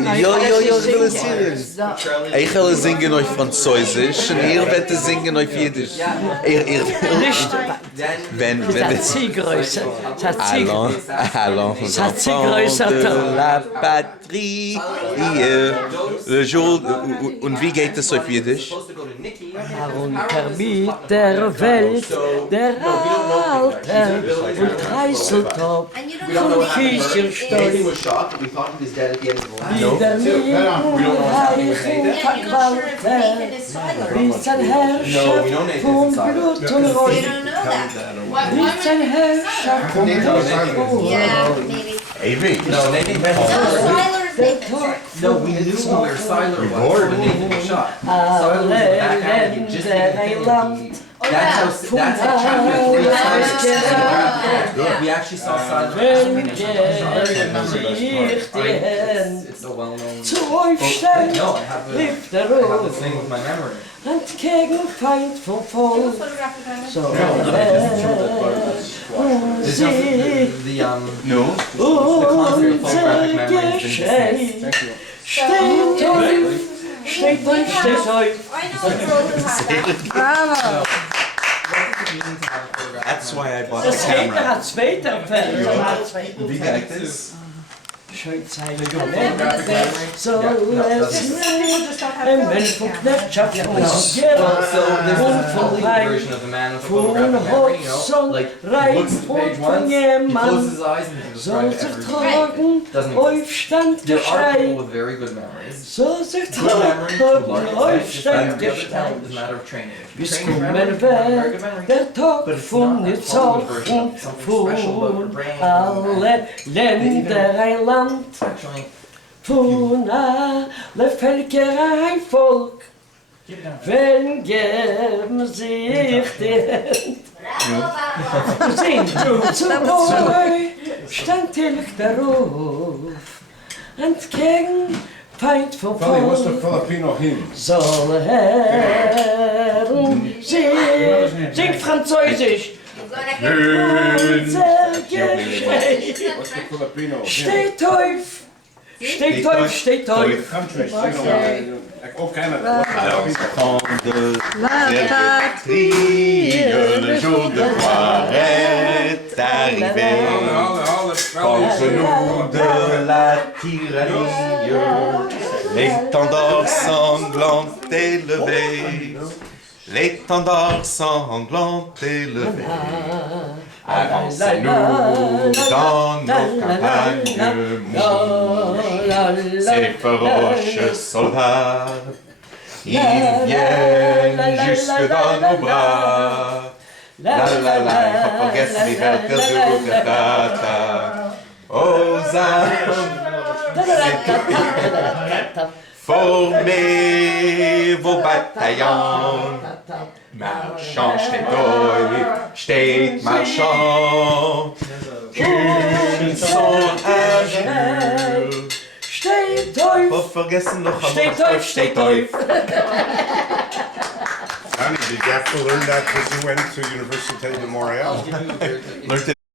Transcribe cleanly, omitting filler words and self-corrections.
ich will es singen. Ich will singen euch Französisch und ihr werdet singen euch Jiddisch. Nicht, Wenn Zielgröße. Allons, enfants de la patrie, le jour, und wie geht es auf Jiddisch? Herunter mit der Welt, der Alter und Heißeltop von Fischerstolz. Wie der Mittelreichen verqualter, bis ein Herrschaft vom Blut und Reut. Bis ein Herrschaft vom Blut und Reut. Avery. No, they didn't No, we knew where Siler was when Nathan was shot. Siler was in the back alley, he'd just been Land. That's how Champions League started. We actually saw Siler finish It's so well known. Zu euch stand, No, I have lift der this thing with my memory. Entgegen Feind vom Volk. So This sie the No. concert photographic memory has been Geschenk. dismissed. Steht euch, steht euch, steht euch. Bravo. That's why I bought Das the Skater camera. hat zweiter Feld. Wie geht es? Schön zeigen. Photographic memory. So Yeah, no, es that's ein Mensch von Knechtschaft von Well, so there's und a von complete Leib. version of the man with the Von photographic memory, you know, Hudson, like he Reich looks at the page und von once, he closes jemand his eyes and he soll describes sich everything. tragen, Doesn't Aufstand There are people geschrei, with very good memories. soll sich Good memory to a tragen, large extent, just Aufstand the other geschrei. talent is a matter of training. If you Bis train your kommen memory, you have a very wird good memory. der Tag But it's von not den that Hollywood version Zoffen of something special about your von brain. alle Länder ein Land, Actually, von alle Völker ein Volk. keep it down. Wenn geben sich die Hände. Sing, zu euch stand der Ruf, entgegen Feind vom Funny, what's the Volk. Filipino hymn? Soll Herren sing Französisch. Unser Geschenk What's the Filipino hymn? steht auf, steht auf, steht auf. Countries, you know, like, oh, Canada. Enfants de La patrie. le jour de gloire est arrivé. Contre-nous de la tyrannie, l'étendard sanglant élevé, l'étendard sanglant élevé. Avancez-nous dans nos campagnes, ces féroces soldats, ils viennent jusque dans nos bras. La la la, ich hab vergessen die Wörter so geraten. Aux armes, formez vos bataillons. Marchand, steht marchand. Kühn son un jour. Steht auf, Vergessen noch steht auf, steht auf. Honey, did you have to learn that because you went to Université de Montréal? Learned it